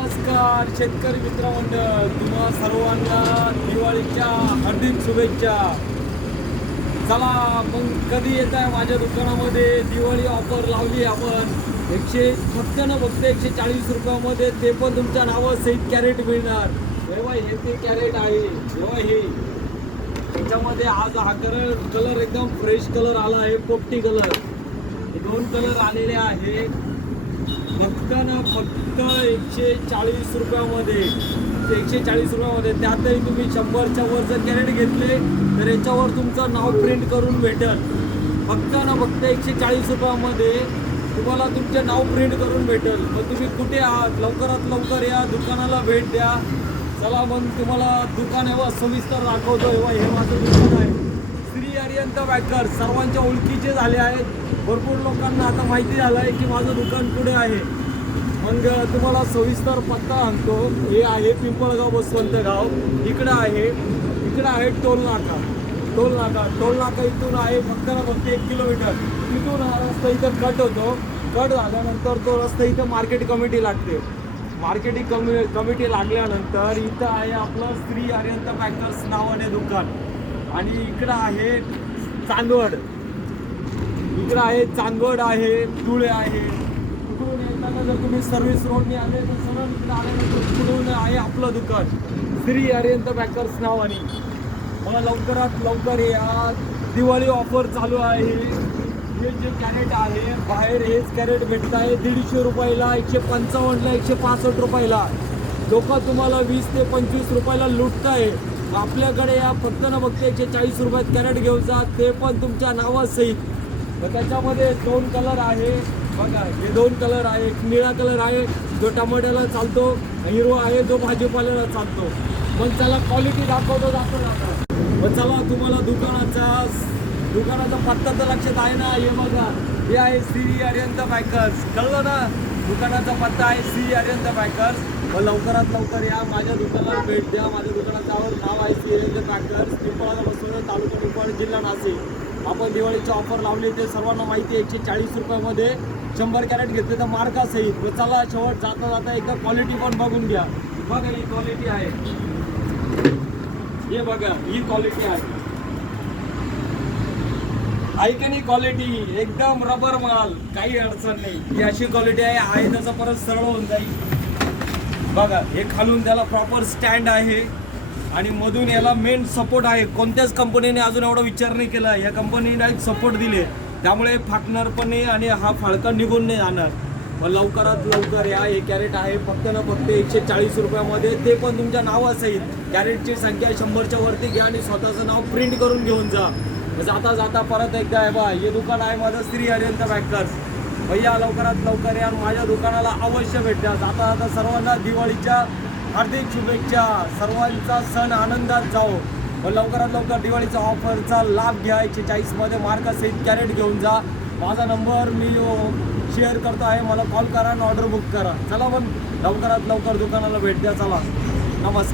नमस्कार शेतकरी मित्रमंडळ. तुम्हा सर्वांना दिवाळीच्या हार्दिक शुभेच्छा. चला मग कधी येत आहे माझ्या दुकानामध्ये? दिवाळी ऑफर लावली आपण. एकशे फक्त ना फक्त एकशे चाळीस रुपयामध्ये. ते पण तुमच्या नावं सहित कॅरेट मिळणार. तेव्हा हे ते कॅरेट आहे. तेव्हा हे. त्याच्यामध्ये आज हा कलर कलर एकदम फ्रेश कलर आला आहे. पोपटी कलर हे दोन कलर आलेले आहेत. फक्त ना फक्त एकशे चाळीस रुपयामध्ये एकशे चाळीस रुपयामध्ये त्यातही तुम्ही शंभरच्या वर जर कॅरेट घेतले तर याच्यावर तुमचं नाव प्रिंट करून भेटेल. फक्त ना फक्त एकशे चाळीस रुपयामध्ये तुम्हाला तुमचे नाव प्रिंट करून भेटेल. मग तुम्ही कुठे आहात? लवकरात लवकर या दुकानाला भेट द्या. चला मग तुम्हाला दुकान एव्हा सविस्तर दाखवतो एव्हा हे माझं दुकान आहे. श्री बॅकर सर्वांच्या ओळखीचे झाले आहेत. भरपूर लोकांना आता माहिती झालं आहे की माझं दुकान कुठे आहे. मग तुम्हाला सविस्तर पत्ता आणतो हे आहे पिंपळगाव बसवंत गाव. इकडं आहे. इकडं आहे टोल नाका टोल नाका टोल नाका इथून आहे फक्त ना फक्त एक किलोमीटर. तिथून हा रस्ता इथं कट होतो. कट झाल्यानंतर तो रस्ता इथं मार्केट कमिटी लागते. मार्केटिंग कमि कमिटी लागल्यानंतर इथं आहे आपलं श्री अरियंत बँकर्स नावाने दुकान. आणि इकडं आहे चांदवड. इकडं आहे चांदवड आहे धुळे आहे. कुठून येताना जर तुम्ही सर्व्हिस रोडने आले तर सरळ इकडे आल्यानंतर कुठून आहे आपलं दुकान. श्री अरियंत बँकर्स नावाने मला लवकरात लवकर या दिवाळी ऑफर चालू आहे. हे जे कॅरेट आहे बाहेर हेच कॅरेट भेटत आहे दीडशे रुपयाला एकशे पंचावन्नला एकशे पासष्ट रुपयाला. लोक तुम्हाला वीस ते पंचवीस रुपयाला लुटताय. आपल्याकडे या फक्त ना बघते एकशे चाळीस रुपयात कॅरेट घेऊन जा ते पण तुमच्या नावासहित. मग त्याच्यामध्ये दोन कलर आहे. बघा हे दोन कलर आहे. एक निळा कलर आहे जो टमाट्याला चालतो हिरो आहे जो भाजीपाल्याला चालतो. पण त्याला क्वालिटी दाखवतो दाखवतो आता. मग चला तुम्हाला दुकानाचा दुकानाचा पत्ता तर लक्षात आहे ना? हे बघा हे आहे श्री अरियंत बायकर्स कळलं ना? दुकानाचा पत्ता आहे सी आर्यन द पॅकर्स मग लवकरात लवकर या. माझ्या दुकानाला भेट द्या. माझ्या दुकानाचं नाव आहे सी आर्यन द पॅकर्स पिंपळाला बसवलं. तालुका पिंपळ जिल्हा नाशिक. आपण दिवाळीची ऑफर लावली. ते सर्वांना माहिती आहे. एकशे चाळीस रुपयामध्ये शंभर कॅरेट घेतले तर मार्कासहित व चला शेवट जाता जाता एकदा क्वालिटी पण बघून घ्या. बघा ही क्वालिटी आहे. हे बघा ही क्वालिटी आहे. ऐकणी क्वालिटी एकदम रबर माल काही अडचण नाही. ही अशी क्वालिटी आहे आहे त्याचा परत सरळ होऊन जाईल. बघा हे खालून त्याला प्रॉपर स्टँड आहे. आणि मधून याला मेन सपोर्ट आहे. कोणत्याच कंपनीने अजून एवढा विचार नाही केला. या कंपनीने सपोर्ट दिले. त्यामुळे फाटणार पण नाही आणि हा फाळका निघून नाही जाणार. मग लवकरात लवकर या हे कॅरेट आहे. फक्त ना फक्त एकशे चाळीस रुपयामध्ये ते पण तुमच्या नावासहित. कॅरेटची संख्या शंभरच्या वरती घ्या आणि स्वतःचं नाव प्रिंट करून घेऊन जा. जाता जाता परत एकदा आहे बा हे दुकान आहे माझं श्री अरियंत बँकर्स भैया लवकरात लवकर या आणि माझ्या दुकानाला अवश्य भेट द्या. जाता जाता सर्वांना दिवाळीच्या हार्दिक शुभेच्छा. सर्वांचा सण आनंदात जाओ मग लवकरात लवकर दिवाळीचा ऑफरचा लाभ घ्या. एकशे चाळीसमध्ये मार्कासहित कॅरेट घेऊन जा. माझा नंबर मी शेअर करतो आहे. मला कॉल करा आणि ऑर्डर बुक करा. चला पण लवकरात लवकर दुकानाला भेट द्या. चला. नमस्कार.